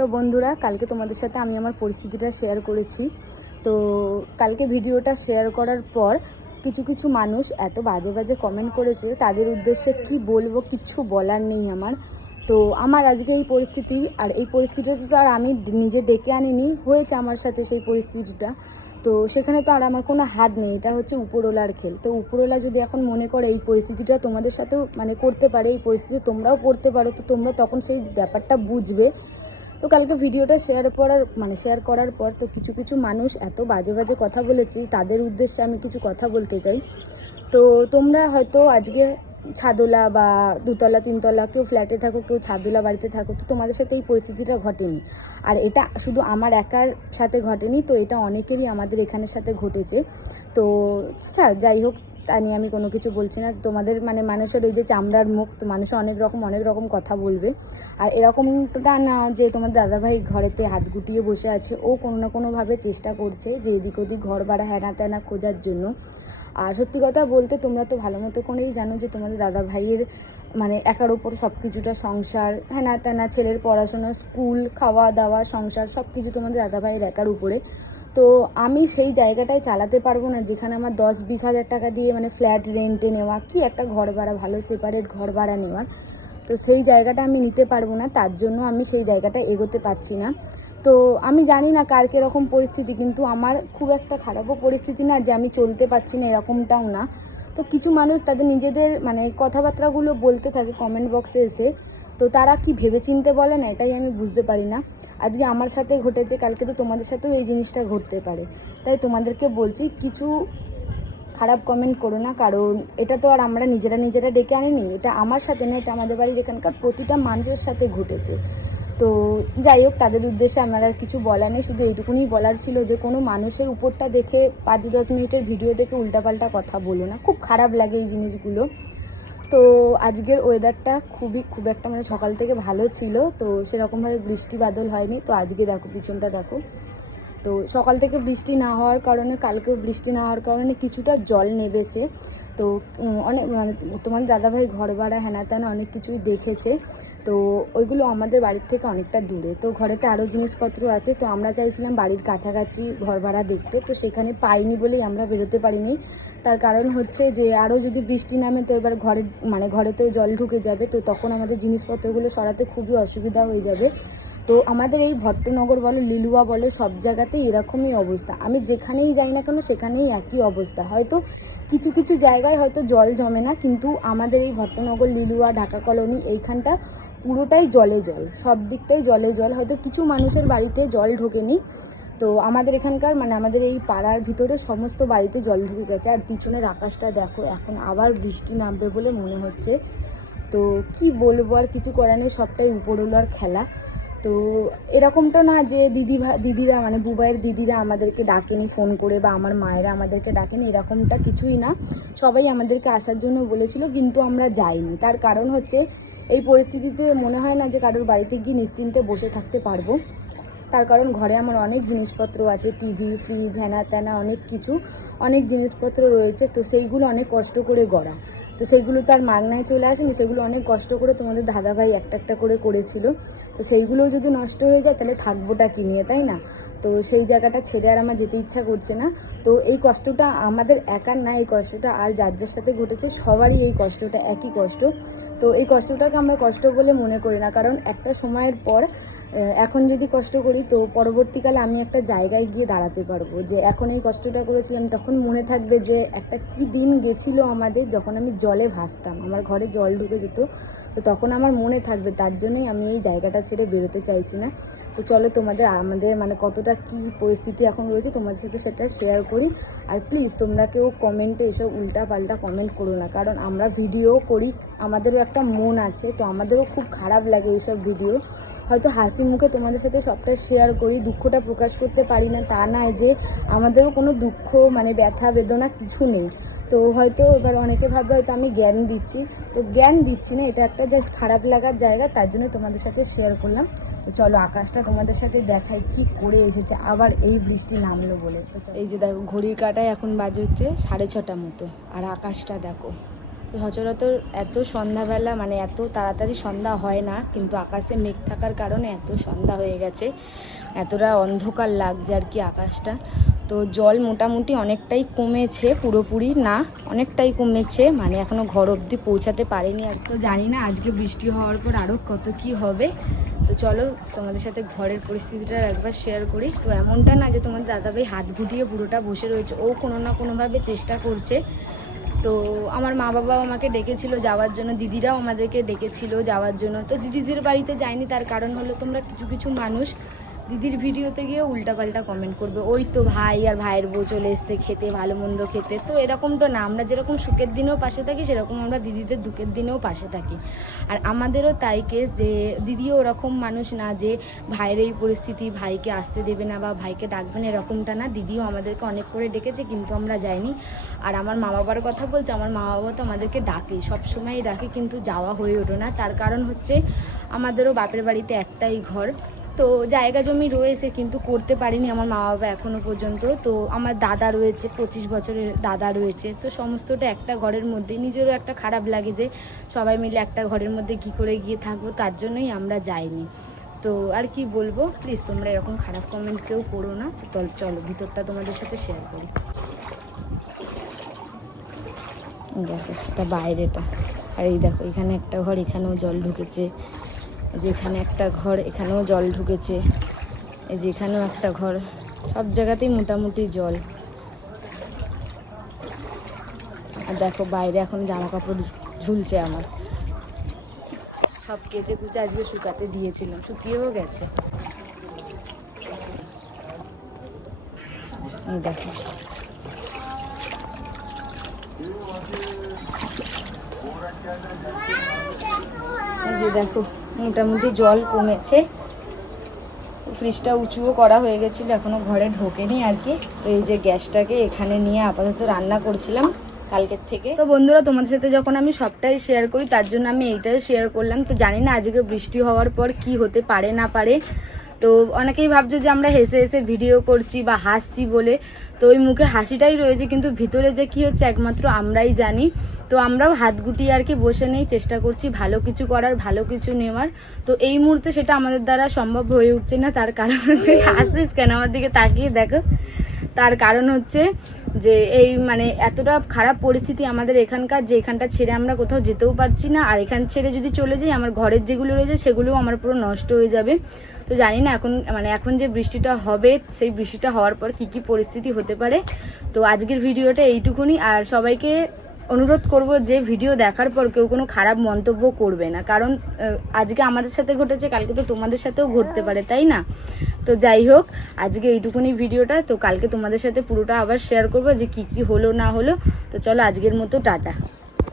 তো বন্ধুরা, কালকে তোমাদের সাথে আমি আমার পরিস্থিতিটা শেয়ার করেছি। তো কালকে ভিডিওটা শেয়ার করার পর কিছু কিছু মানুষ এত বাজে বাজে কমেন্ট করেছে, তাদের উদ্দেশ্যে কি বলবো কিচ্ছু বলার নেই আমার। তো আমার আজকে এই পরিস্থিতি, আর এই পরিস্থিতিটা তো আর আমি নিজে ডেকে আনিনি, হয়েছে আমার সাথে সেই পরিস্থিতিটা। তো সেখানে তো আর আমার কোনো হাত নেই, এটা হচ্ছে উপরওয়ালার খেল। তো উপরওয়ালা যদি এখন মনে করে এই পরিস্থিতিটা তোমাদের সাথেও করতে পারে, এই পরিস্থিতি তোমরাও পড়তে পারো, তো তোমরা তখন সেই ব্যাপারটা বুঝবে। তো কালকে ভিডিওটা শেয়ার করার পর তো কিছু কিছু মানুষ এত বাজে বাজে কথা বলেছি, তাদের উদ্দেশ্যে আমি কিছু কথা বলতে চাই। তো তোমরা হয়তো আজকে ছাদোলা বা দুতলা তিনতলা, কেউ ফ্ল্যাটে থাকো, কেউ ছাদোলা বাড়িতে থাকো, তো তোমাদের সাথে এই পরিস্থিতিটা ঘটেনি। আর এটা শুধু আমার একার সাথে ঘটেনি, তো এটা অনেকেরই আমাদের এখানের সাথে ঘটেছে। তো যাই হোক, তা নিয়ে আমি কোনো কিছু বলছি না। তোমাদের মানুষের ওই যে চামড়ার মুখ, তো মানুষের অনেক রকম কথা বলবে। আর এরকমটা না যে তোমার দাদাভাই ঘরেতে হাত গুটিয়ে বসে আছে, ও কোনো না কোনোভাবে চেষ্টা করছে যে এদিক ওদিক ঘর ভাড়া হ্যানা ত্যানা খোঁজার জন্য। আর সত্যি কথা বলতে তোমরা তো ভালো মতো করেই জানো যে তোমাদের দাদা ভাইয়ের একার ওপর সব কিছুটা সংসার, হ্যানা ত্যানা, ছেলের পড়াশোনা, স্কুল, খাওয়া দাওয়া, সংসার সব কিছু তোমাদের দাদা ভাইয়ের একার উপরে। তো আমি সেই জায়গাটায় চালাতে পারবো না যেখানে আমার 10-20 হাজার টাকা দিয়ে ফ্ল্যাট রেন্টে নেওয়া, কি একটা ঘর ভাড়া, ভালো সেপারেট ঘর ভাড়া নেওয়া, তো সেই জায়গাটা আমি নিতে পারবো না। তার জন্য আমি সেই জায়গাটা এগোতে পারছি না। তো আমি জানি না কার কীরকম পরিস্থিতি, কিন্তু আমার খুব একটা খারাপও পরিস্থিতি না যে আমি চলতে পারছি না, এরকমটাও না। তো কিছু মানুষ তাদের নিজেদের কথাবার্তাগুলো বলতে থাকে কমেন্ট বক্সে এসে, তো তারা কি ভেবেচিন্তে বলে না, এটাই আমি বুঝতে পারি না। আজকে আমার সাথে ঘটেছে, কালকে তো তোমাদের সাথেও এই জিনিসটা ঘটতে পারে। তাই তোমাদেরকে বলছি, কিছু খারাপ কমেন্ট করো না, কারণ এটা তো আর আমরা নিজেরা ডেকে আনিনি, এটা আমার সাথে না, এটা আমাদের বাড়ির এখানকার প্রতিটা মানুষের সাথে ঘটেছে। তো যাই হোক, তাদের উদ্দেশ্যে আমার আর কিছু বলার নেই, শুধু এইটুকুনি বলার ছিল যে কোনো মানুষের উপরটা দেখে 5-10 মিনিটের ভিডিও দেখে উল্টাপাল্টা কথা বলো না, খুব খারাপ লাগে এই জিনিসগুলো। তো আজকের ওয়েদারটা খুব একটা সকাল থেকে ভালো ছিল, তো সেরকমভাবে বৃষ্টি বাদল হয়নি। তো আজকে দেখো পিছনটা দেখো, তো সকাল থেকে বৃষ্টি না হওয়ার কারণে, কালকেও বৃষ্টি না হওয়ার কারণে কিছুটা জল নেমেছে। তো অনেক তোমার দাদাভাই ঘর ভাড়া হ্যানা ত্যানা অনেক কিছুই দেখেছে, তো ওইগুলো আমাদের বাড়ির থেকে অনেকটা দূরে। তো ঘরেতে আরও জিনিসপত্র আছে, তো আমরা চাইছিলাম বাড়ির কাছাকাছি ঘর ভাড়া দেখতে, তো সেখানে পাইনি বলেই আমরা বেরোতে পারিনি। তার কারণ হচ্ছে যে আরও যদি বৃষ্টি নামে তো এবার ঘরেতেও জল ঢুকে যাবে, তো তখন আমাদের জিনিসপত্রগুলো সরাতে খুবই অসুবিধা হয়ে যাবে। তো আমাদের এই ভট্টনগর বলো, লিলুয়া বলো, সব জায়গাতেই এরকমই অবস্থা। আমি যেখানেই যাই না কেন সেখানেই একই অবস্থা। হয়তো কিছু কিছু জায়গায় হয়তো জল জমে না, কিন্তু আমাদের এই ভট্টনগর, লিলুয়া, ঢাকা কলোনি এইখানটা পুরোটাই জলে জল, সব দিকটাই জলে জল। হয়তো কিছু মানুষের বাড়িতে জল ঢোকেনি, তো আমাদের এখানকার আমাদের এই পাড়ার ভিতরে সমস্ত বাড়িতে জল ঢুকে গেছে। আর পিছনের আকাশটা দেখো, এখন আবার বৃষ্টি নামবে বলে মনে হচ্ছে। তো কি বলবো, আর কিছু করার নেই, সবটাই উপরওয়ালার খেলা। তো এরকমটা না যে দিদিরা বুবাইয়ের দিদিরা আমাদেরকে ডাকেনি ফোন করে, বা আমার মায়েরা আমাদেরকে ডাকেনি, এরকমটা কিছুই না। সবাই আমাদেরকে আসার জন্য বলেছিল, কিন্তু আমরা যাইনি। তার কারণ হচ্ছে এই পরিস্থিতিতে মনে হয় না যে কারোর বাড়িতে গিয়ে নিশ্চিন্তে বসে থাকতে পারবো। তার কারণ ঘরে আমার অনেক জিনিসপত্র আছে, টিভি, ফ্রিজ, হ্যানা ত্যানা অনেক জিনিসপত্র রয়েছে। তো সেইগুলো অনেক কষ্ট করে গড়া, তো সেইগুলো তো আর মাগনায় চলে আসেনি, সেগুলো অনেক কষ্ট করে তোমাদের দাদাভাই একটা করে করেছিল। তো সেইগুলোও যদি নষ্ট হয়ে যায় তাহলে থাকবোটা কি নিয়ে, তাই না? তো সেই জায়গাটা ছেড়ে আর আমার যেতে ইচ্ছা করছে না। তো এই কষ্টটা আমাদের একার না, এই কষ্টটা আর যার যার সাথে ঘটেছে সবারই এই কষ্টটা, একই কষ্ট। তো এই কষ্টটাকে আমরা কষ্ট বলে মনে করি না, কারণ একটা সময়ের পর এখন যদি কষ্ট করি তো পরবর্তীকালে আমি একটা জায়গায় গিয়ে দাঁড়াতে পারবো, যে এখন এই কষ্টটা করেছিলাম, তখন মনে থাকবে যে একটা কি দিন গেছিলো আমাদের, যখন আমি জলে ভাসতাম, আমার ঘরে জল ঢুকে যেত, তো তখন আমার মনে থাকবে। তার জন্যই আমি এই জায়গাটা ছেড়ে বেরোতে চাইছি না। তো চলো আমাদের কতটা কি পরিস্থিতি এখন রয়েছে তোমাদের সাথে সেটা শেয়ার করি। আর প্লিজ তোমরা কেউ কমেন্টে এসব উল্টা পাল্টা কমেন্ট করো না, কারণ আমরা ভিডিও করি, আমাদেরও একটা মন আছে, তো আমাদেরও খুব খারাপ লাগে এইসব ভিডিও। হয়তো হাসি মুখে তোমাদের সাথে সবটা শেয়ার করি, দুঃখটা প্রকাশ করতে পারি না তা নয় যে আমাদেরও কোনো দুঃখ ব্যথা বেদনা কিছু নেই। তো হয়তো এবার অনেকে ভাববে হয়তো আমি জ্ঞান দিচ্ছি, তো জ্ঞান দিচ্ছি না, এটা একটা জাস্ট খারাপ লাগার জায়গা, তার জন্য তোমাদের সাথে শেয়ার করলাম। তো চলো আকাশটা তোমাদের সাথে দেখাই কি করে এসেছে, আবার এই বৃষ্টি নামলো বলে। এই যে দেখো ঘড়ির কাঁটায় এখন বাজে হচ্ছে 6:30 মতো, আর আকাশটা দেখো সচরাচর এত সন্ধ্যাবেলা মানে এত তাড়াতাড়ি সন্ধ্যা হয় না, কিন্তু আকাশে মেঘ থাকার কারণে এত সন্ধ্যা হয়ে গেছে, এতটা অন্ধকার লাগছে আর কি আকাশটা। তো জল মোটামুটি অনেকটাই কমেছে, পুরোপুরি না অনেকটাই কমেছে, মানে এখনও ঘর অবধি পৌঁছাতে পারেনি আর। তো জানি না আজকে বৃষ্টি হওয়ার পর আরও কত কি হবে। তো চলো তোমাদের সাথে ঘরের পরিস্থিতিটা একবার শেয়ার করি। তো এমনটা না যে তোমাদের দাদাভাই হাত গুটিয়ে পুরোটা বসে রয়েছে, ও কোনো না কোনোভাবে চেষ্টা করছে। তো আমার মা বাবাও আমাকে ডেকেছিল যাওয়ার জন্য, দিদিরাও আমাদেরকে ডেকেছিল যাওয়ার জন্য। তো দিদিদের বাড়িতে যাইনি, তার কারণ হলো তোমরা কিছু কিছু মানুষ দিদির ভিডিওতে গিয়ে উল্টাপাল্টা কমেন্ট করবে, ওই তো ভাই আর ভাইয়ের বউ চলে এসছে খেতে, ভালো মন্দ খেতে। তো এরকমটা না, আমরা যেরকম সুখের দিনেও পাশে থাকি সেরকম আমরা দিদিদের দুঃখের দিনেও পাশে থাকি। আর আমাদেরও তাই কেস যে দিদিও ওরকম মানুষ না যে ভাইয়ের এই পরিস্থিতি ভাইকে আসতে দেবে না বা ভাইকে ডাকবে না, এরকমটা না। দিদিও আমাদেরকে অনেক করে ডেকেছে কিন্তু আমরা যাইনি। আর আমার মা বাবার কথা বলছে, আমার মা বাবা তো আমাদেরকে ডাকে, সবসময়ই ডাকে, কিন্তু যাওয়া হয়ে ওঠে না। তার কারণ হচ্ছে আমাদেরও বাপের বাড়িতে একটাই ঘর, তো জায়গা জমি রয়েছে কিন্তু করতে পারিনি আমার মা বাবা এখনও পর্যন্ত। তো আমার দাদা রয়েছে, 25 বছরের দাদা রয়েছে, তো সমস্তটা একটা ঘরের মধ্যে। নিজেরও একটা খারাপ লাগে যে সবাই মিলে একটা ঘরের মধ্যে কী করে গিয়ে থাকবো, তার জন্যই আমরা যাইনি। তো আর কি বলবো, প্লিজ তোমরা এরকম খারাপ কমেন্ট কেউ করো না। তো চলো ভিতরটা তোমাদের সাথে শেয়ার করি। দেখো এটা বাইরেটা, আর এই দেখো এখানে একটা ঘর, এখানেও জল ঢুকেছে, যেখানে একটা ঘর এখানেও জল ঢুকেছে, এই যে এখানেও একটা ঘর, সব জায়গাতেই মোটামুটি জল। আর দেখো বাইরে এখন জামা কাপড় ঝুলছে আমার, সব কেচে কুচে আজকে শুকাতে দিয়েছিলাম, শুকিয়েও গেছে। এই দেখো এই যে দেখো মোটামুটি জল কমেছে। ফ্রিজটা উঁচুও করা হয়ে গেছিলো, এখনো ঘরে ঢোকেনি আর কি। তো এই যে গ্যাসটাকে এখানে নিয়ে আপাতত রান্না করছিলাম কালকের থেকে। তো বন্ধুরা তোমাদের সাথে যখন আমি সবটাই শেয়ার করি তার জন্য আমি এইটাই শেয়ার করলাম। তো জানি না আজকে বৃষ্টি হওয়ার পর কি হতে পারে না পারে। তো অনেকেই ভাবছো যে আমরা হেসে হেসে ভিডিও করছি বা হাসছি বলে, তো ওই মুখে হাসিটাই রয়েছে, কিন্তু ভিতরে যে কি হচ্ছে একমাত্র আমরাই জানি। তো আমরাও হাত গুটিয়ে আর কি বসে নেই, চেষ্টা করছি ভালো কিছু করার, ভালো কিছু নেওয়ার। তো এই মুহূর্তে সেটা আমাদের দ্বারা সম্ভব হয়ে উঠছে না। তার কারণ হচ্ছে, হাসিস কেন আমার দিকে তাকিয়ে দেখো, তার কারণ হচ্ছে যে এই মানে এতটা খারাপ পরিস্থিতি আমাদের এখানকার, যে এখানটা ছেড়ে আমরা কোথাও যেতেও পারছি না। আর এখান ছেড়ে যদি চলে যাই আমার ঘরের যেগুলো রয়েছে সেগুলোও আমার পুরো নষ্ট হয়ে যাবে। তো জানি না এখন যে বৃষ্টিটা হবে, সেই বৃষ্টিটা হওয়ার পর কি কি পরিস্থিতি হতে পারে। তো আজকের ভিডিওটা এইটুকুনি। আর সবাইকে অনুরোধ করব যে ভিডিও দেখার পর কেউ কোনো খারাপ মন্তব্য করবে না, কারণ আজকে আমাদের সাথে ঘটেছে, কালকে তো তোমাদের সাথেও ঘটতে পারে, তাই না? তো যাই হোক আজকে এইটুকুনি ভিডিওটা। তো কালকে তোমাদের সাথে পুরোটা আবার শেয়ার করবো যে কি কি হলো না হলো। তো চলো আজকের মতো টাটা।